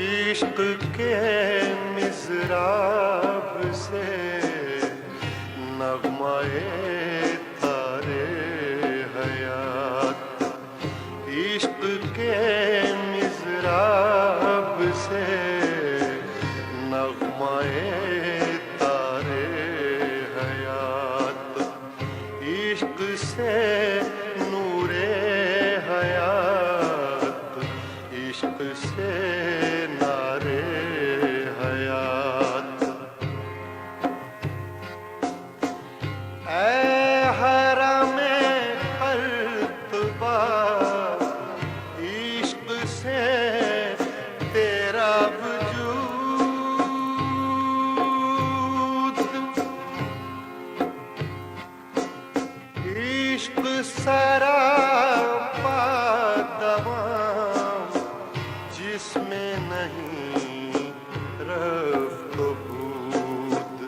عشق کے مضراب سے نغمہ تارے حیات، عشق کے مضراب سے نغمہ تارے حیات، عشق سے نور حیات، عشق سے نار حیات۔ اے حرم ارتبا، عشق سے تیرا وجود، عشق سراپا دوام جس میں نہیں رفت و بود،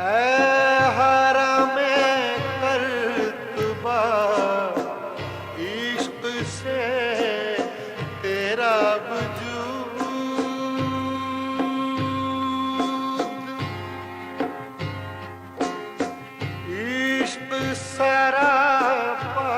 اے حرم قرطبہ، عشق سے تیرا وجود، عشق سراپا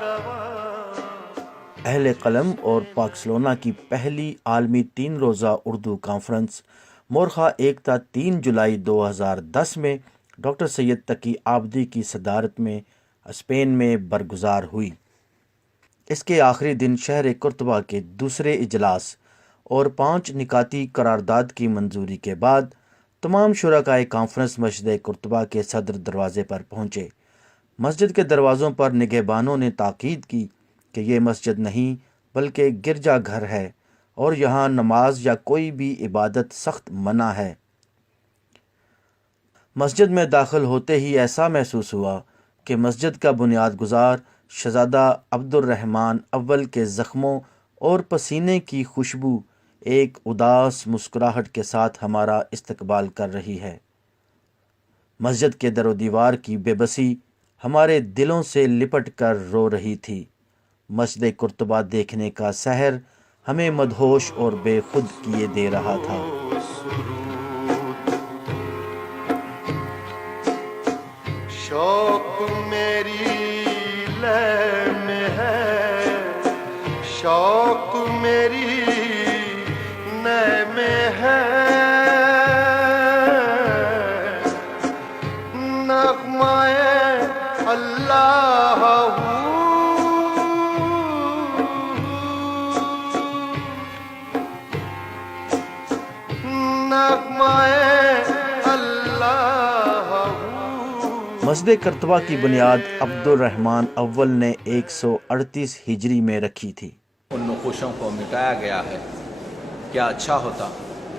دوام۔ اہل قلم اور پاکسلونا کی پہلی عالمی 3 روزہ اردو کانفرنس مورخہ ایکتا 3 جولائی 2010 میں ڈاکٹر سید تقی عابدی کی صدارت میں اسپین میں برگزار ہوئی۔ اس کے آخری دن شہر قرطبہ کے دوسرے اجلاس اور 5 نکاتی قرارداد کی منظوری کے بعد تمام شرکائے کانفرنس مسجد قرطبہ کے صدر دروازے پر پہنچے۔ مسجد کے دروازوں پر نگہبانوں نے تاکید کی کہ یہ مسجد نہیں بلکہ گرجا گھر ہے اور یہاں نماز یا کوئی بھی عبادت سخت منع ہے۔ مسجد میں داخل ہوتے ہی ایسا محسوس ہوا کہ مسجد کا بنیاد گزار شہزادہ عبد الرحمن اول کے زخموں اور پسینے کی خوشبو ایک اداس مسکراہٹ کے ساتھ ہمارا استقبال کر رہی ہے۔ مسجد کے در و دیوار کی بے بسی ہمارے دلوں سے لپٹ کر رو رہی تھی۔ مسجد قرطبہ دیکھنے کا سحر ہمیں مدہوش اور بے خود کیے دے رہا تھا۔ شوق میری لے میں ہے، شوق میری نے میں ہے، نغمہ اللہ مسجد قرطبہ کی بنیاد عبد الرحمن اول نے 138 ہجری میں رکھی تھی۔ ان نقوشوں کو مٹایا گیا ہے۔ کیا اچھا ہوتا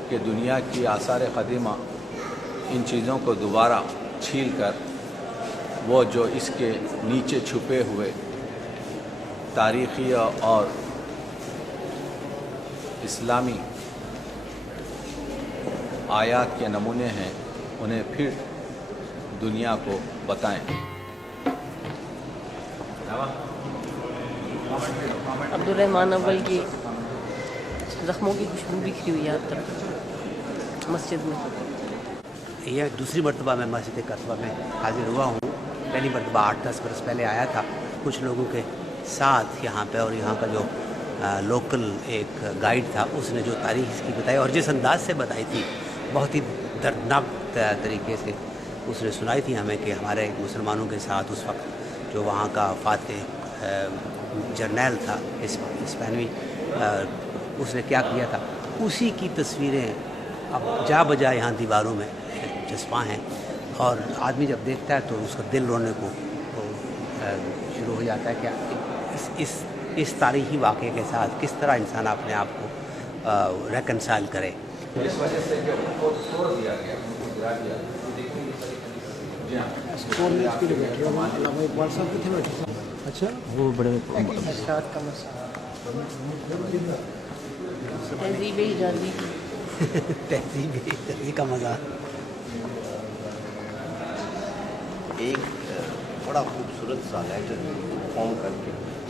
کہ دنیا کی آثار قدیمہ ان چیزوں کو دوبارہ چھیل کر وہ جو اس کے نیچے چھپے ہوئے تاریخی اور اسلامی آیات کے نمونے ہیں انہیں پھر دنیا کو بتائیں۔ عبد الرحمن اول کی زخموں کی خوشبو بکھری ہوئی ہے اب تک مسجد میں۔ یہ دوسری مرتبہ میں مسجد قرطبہ میں حاضر ہوا ہوں۔ پہلی مرتبہ 8-10 برس پہلے آیا تھا کچھ لوگوں کے ساتھ یہاں پہ، اور یہاں کا جو لوکل ایک گائیڈ تھا اس نے جو تاریخ اس کی بتائی اور جس انداز سے بتائی تھی بہت ہی دردناک طریقے سے اس نے سنائی تھی ہمیں کہ ہمارے مسلمانوں کے ساتھ اس وقت جو وہاں کا فاتح جرنیل تھا اسپینوی، اس نے کیا کیا تھا، اسی کی تصویریں اب جا بجا یہاں دیواروں میں چسپاں ہیں، اور آدمی جب دیکھتا ہے تو اس کا دل رونے کو شروع ہو جاتا ہے کہ اس تاریخی واقعے کے ساتھ کس طرح انسان اپنے آپ کو ریکنسائل کرے۔ اس وجہ سے جو ان کو توڑ دیا گیا، ان کو گرا دیا گیا۔ اچھا وہ بڑے تہذیب ایجادی تہذیب کا مزہ۔ ایک بڑا خوبصورت سا لیٹر فارم کر کے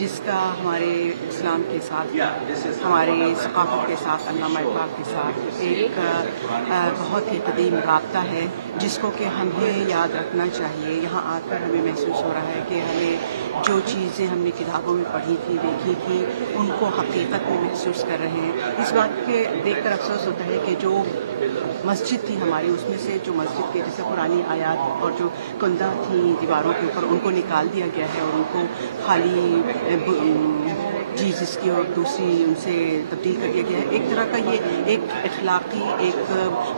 جس کا ہمارے اسلام کے ساتھ ہمارے ثقافت کے ساتھ علامہ اقبال کے ساتھ ایک بہت ہی قدیم رابطہ ہے جس کو کہ ہمیں یاد رکھنا چاہیے. یہاں آ کر ہمیں محسوس ہو رہا ہے کہ ہمیں جو چیزیں ہم نے کتابوں میں پڑھی تھی دیکھی تھی ان کو حقیقت میں محسوس کر رہے ہیں. اس بات کے دیکھ کر افسوس ہوتا ہے کہ جو مسجد تھی ہماری اس میں سے جو مسجد کے جیسے قرآنی آیات اور جو کندہ تھیں دیواروں کے اوپر ان کو نکال دیا گیا ہے اور ان کو خالی جیزس کی اور دوسری ان سے تبدیل کر دیا گیا ہے. ایک طرح کا یہ ایک اخلاقی ایک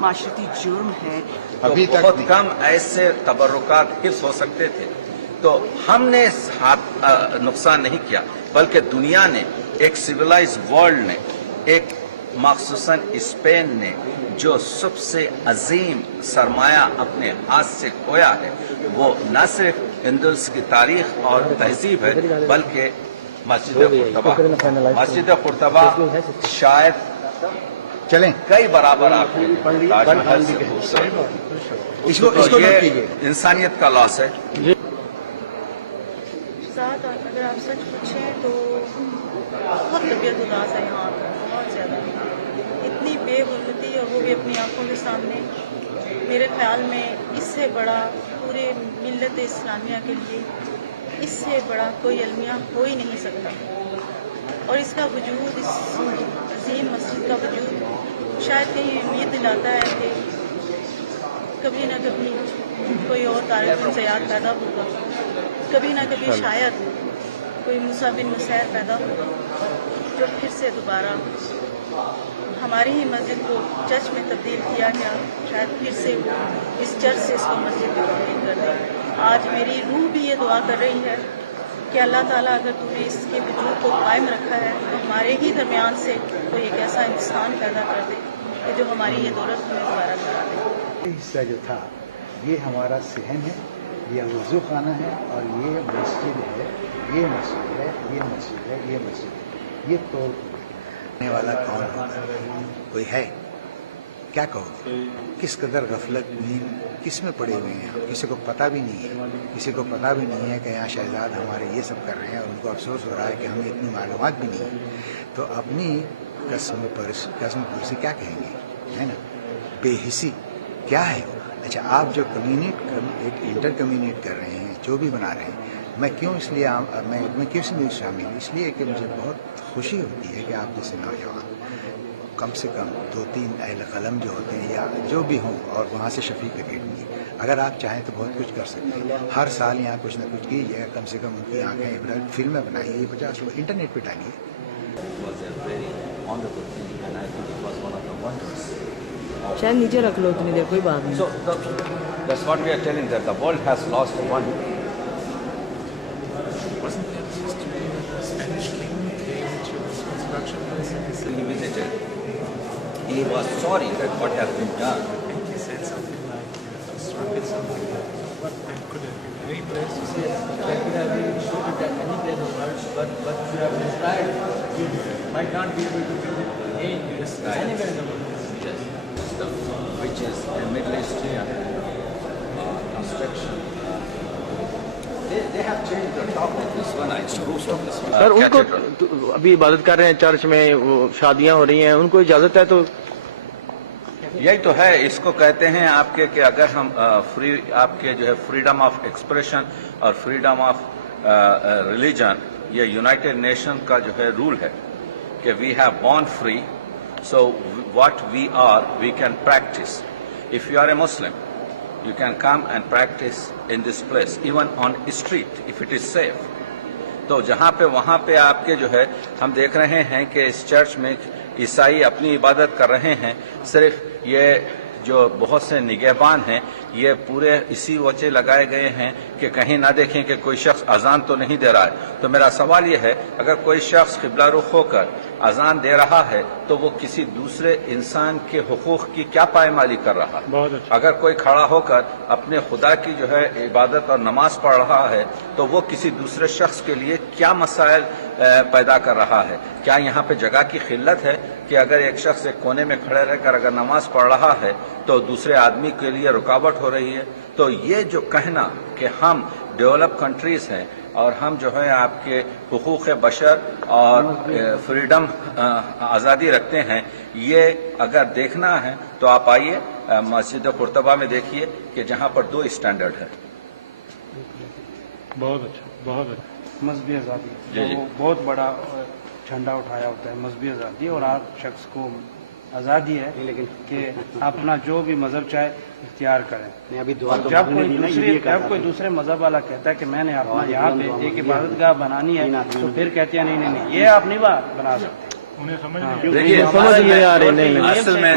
معاشرتی جرم ہے. ابھی تک بہت کم ایسے تبرکات حفظ ہو سکتے تھے تو ہم نے نقصان نہیں کیا بلکہ دنیا نے ایک سویلائز ورلڈ نے ایک مخصوصاً اسپین نے جو سب سے عظیم سرمایہ اپنے ہاتھ سے کھویا ہے وہ نہ صرف اندلس کی تاریخ اور تہذیب ہے بلکہ مسجد قرطبہ. مسجد قرطبہ شاید چلیں کئی برابر آپ تاج محل سے اس کو یہ انسانیت کا لاس ہے. اگر آپ سچ پوچھیں تو بہت طبیعت اداس ہے یہاں بہت زیادہ. اتنی بے غربتی اور وہ بھی اپنی آنکھوں کے سامنے. میرے خیال میں اس سے بڑا پورے ملت اسلامیہ کے لیے اس سے بڑا کوئی المیہ ہو ہی نہیں سکتا. اور اس کا وجود اس عظیم مسجد کا وجود شاید کہیں امید دلاتا ہے کہ کبھی نہ کبھی کوئی اور تارک سیاح پیدا ہوگا. کبھی نہ کبھی شاید کوئی موسیٰ بن نصیر پیدا ہوگا جو پھر سے دوبارہ ہماری ہی مسجد کو چرچ میں تبدیل کیا گیا شاید پھر سے اس چرچ سے اس کو مسجد میں تبدیل کر دے. آج میری روح بھی یہ دعا کر رہی ہے کہ اللہ تعالیٰ اگر تم نے اس کے وجود کو قائم رکھا ہے تو ہمارے ہی درمیان سے کوئی ایک ایسا انسان پیدا کر دے کہ جو ہماری یہ دولت ہمیں دوبارہ کرا دے. یہ حصہ جو تھا یہ ہمارا صحن ہے, یہ وضو خانہ ہے اور یہ مسجد ہے, یہ مسجد ہے, یہ مسجد ہے, یہ مسجد ہے. یہ توڑ پھوڑنے والا کون ہوتا ہے؟ کوئی ہے؟ کیا کہو گے؟ کس قدر غفلت نیند کس میں پڑے ہوئے ہیں؟ کسی کو پتہ بھی نہیں ہے, کسی کو پتہ بھی نہیں ہے کہ یہاں شہزاد ہمارے یہ سب کر رہے ہیں اور ان کو افسوس ہو رہا ہے کہ ہمیں اتنی معلومات بھی نہیں ہے. تو اپنی قسم پرسی کیا کہیں گے, ہے نا, بے حسی کیا ہے وہ؟ اچھا آپ جو ایک انٹر کمیونیٹ کر رہے ہیں, جو بھی بنا رہے ہیں, میں کیوں اس لیے میں کیوں اس میں شامل ہوں؟ اس لیے کہ مجھے بہت خوشی ہوتی ہے کہ آپ جیسے نوجوان کم سے کم 2-3 اہل قلم جو ہوتے ہیں یا جو بھی ہوں اور وہاں سے شفیق اکیڈمی, اگر آپ چاہیں تو بہت کچھ کر سکتے ہیں. ہر سال یہاں کچھ نہ کچھ کیجیے, کم سے کم ان کی آنکھیں فلمیں بنائیے, 50 لوگ انٹرنیٹ پہ ڈالیے. شاید نیچے رکھ لو اتنی دیر, کوئی بات نہیں. So that's what we are telling, that the world has lost one. He visited. He was sorry that what has been done. He said something like, I was struck with something that could have been very blessed. That could have been shooted at any place of world, but you have been tried. You might not be able to visit again anywhere in the world. Which is a Middle Eastern construction. They have changed the top of this one. It's roof of this one. سر ان کو ابھی عبادت کر رہے ہیں church میں, وہ شادیاں ہو رہی ہیں, ان کو اجازت ہے تو یہی تو ہے, اس کو کہتے ہیں آپ کے کہ اگر ہم آپ کے جو ہے فریڈم آف ایکسپریشن اور فریڈم آف ریلیجن, یہ یونائٹڈ نیشن کا جو ہے رول ہے کہ we have born free. So what we are, we can practice. If you are a Muslim, you can come and practice in this place, even on a street, if it is safe. تو جہاں پہ وہاں پہ آپ کے جو ہے ہم دیکھ رہے ہیں کہ اس چرچ میں عیسائی اپنی عبادت کر رہے ہیں. صرف یہ جو بہت سے نگہبان ہیں یہ پورے اسی وجہ لگائے گئے ہیں کہ کہیں نہ دیکھیں کہ کوئی شخص اذان تو نہیں دے رہا ہے. تو میرا سوال یہ ہے, اگر کوئی شخص قبلہ رخ ہو کر اذان دے رہا ہے تو وہ کسی دوسرے انسان کے حقوق کی کیا پائمالی کر رہا ہے؟ اگر کوئی کھڑا ہو کر اپنے خدا کی جو ہے عبادت اور نماز پڑھ رہا ہے تو وہ کسی دوسرے شخص کے لیے کیا مسائل پیدا کر رہا ہے؟ کیا یہاں پہ جگہ کی قلت ہے کہ اگر ایک شخص ایک کونے میں کھڑے رہ کر اگر نماز پڑھ رہا ہے تو دوسرے آدمی کے لیے رکاوٹ ہو رہی ہے؟ تو یہ جو کہنا کہ ہم ڈیولپ کنٹریز ہیں, اور ہم جو ہے آپ کے حقوق بشر اور فریڈم آزادی رکھتے ہیں. یہ اگر دیکھنا ہے تو آپ آئیے مسجد قرطبہ میں دیکھیے کہ جہاں پر 2 اسٹینڈرڈ ہے. بہت اچھا، بہت اچھا. مذہبی آزادی جی. وہ بہت بڑا جھنڈا اٹھایا ہوتا ہے مذہبی آزادی، اور ہر شخص کو آزادی ہے کہ اپنا جو بھی مذہب چاہے اختیار کریں. جب کوئی دوسرے مذہب والا کہتا ہے کہ میں نے اپنا یہاں پہ ایک عبادت گاہ بنانی ہے تو پھر کہتے ہیں نہیں یہ آپ نہیں بنا سکتے. انہیں سمجھ نہیں دیکھیے اصل میں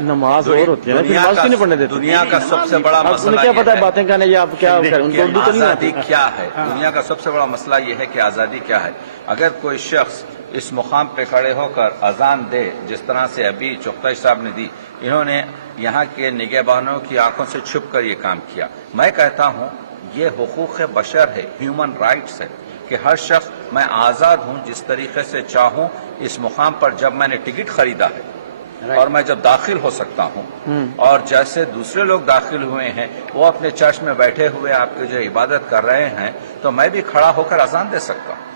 نماز اور ہوتی ہے نماز کیوں نہیں پڑھنے دیتے؟ دنیا کا سب سے بڑا مسئلہ کیا پتا ہے باتیں کہنے یہ آپ کیا آزادی کیا ہے. دنیا کا سب سے بڑا مسئلہ یہ ہے کہ آزادی کیا ہے. اگر کوئی شخص اس مقام پہ کھڑے ہو کر اذان دے جس طرح سے ابھی چغتائی صاحب نے دی، انہوں نے یہاں کے نگہبانوں کی آنکھوں سے چھپ کر یہ کام کیا. میں کہتا ہوں یہ حقوق بشر ہے، ہیومن رائٹس ہے کہ ہر شخص میں آزاد ہوں جس طریقے سے چاہوں اس مقام پر. جب میں نے ٹکٹ خریدا ہے اور میں جب داخل ہو سکتا ہوں اور جیسے دوسرے لوگ داخل ہوئے ہیں وہ اپنے چرچ میں بیٹھے ہوئے آپ کے جو عبادت کر رہے ہیں تو میں بھی کھڑا ہو کر اذان دے سکتا ہوں.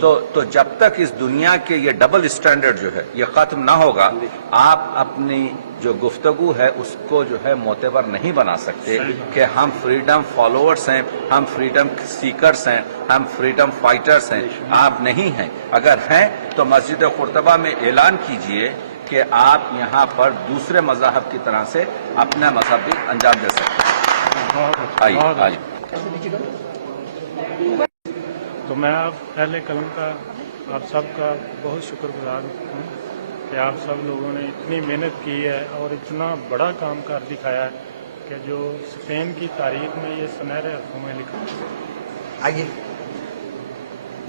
تو جب تک اس دنیا کے یہ ڈبل اسٹینڈرڈ جو ہے یہ ختم نہ ہوگا آپ اپنی جو گفتگو ہے اس کو جو ہے معتبر نہیں بنا سکتے کہ ہم فریڈم فالوورز ہیں، ہم فریڈم سیکرز ہیں، ہم فریڈم فائٹرز ہیں. آپ نہیں ہیں. اگر ہیں تو مسجد قرطبہ میں اعلان کیجئے کہ آپ یہاں پر دوسرے مذاہب کی طرح سے اپنا مذہب بھی انجام دے سکتے ہیں. آئیے. تو میں اہل قلم کا آپ سب کا بہت شکر گزار ہوں کہ آپ سب لوگوں نے اتنی محنت کی ہے اور اتنا بڑا کام کر دکھایا ہے کہ جو اسپین کی تاریخ میں یہ سنہرے حرفوں میں لکھا. آئیے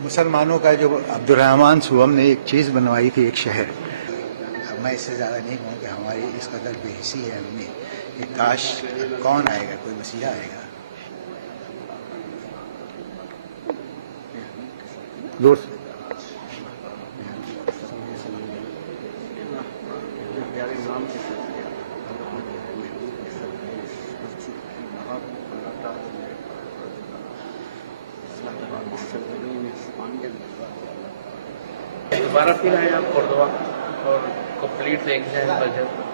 مسلمانوں کا جو عبد الرحمن سوم نے ایک چیز بنوائی تھی، ایک شہر. میں اس سے زیادہ نہیں کہوں کہ ہماری اس قدر بے حسی ہے ہم نے کہ کاش کون آئے گا، کوئی وسیلہ آئے گا. زور سے دوبارہ پھر آئے آپ قرطبہ اور کمپلیٹ دیکھ لیں بجٹ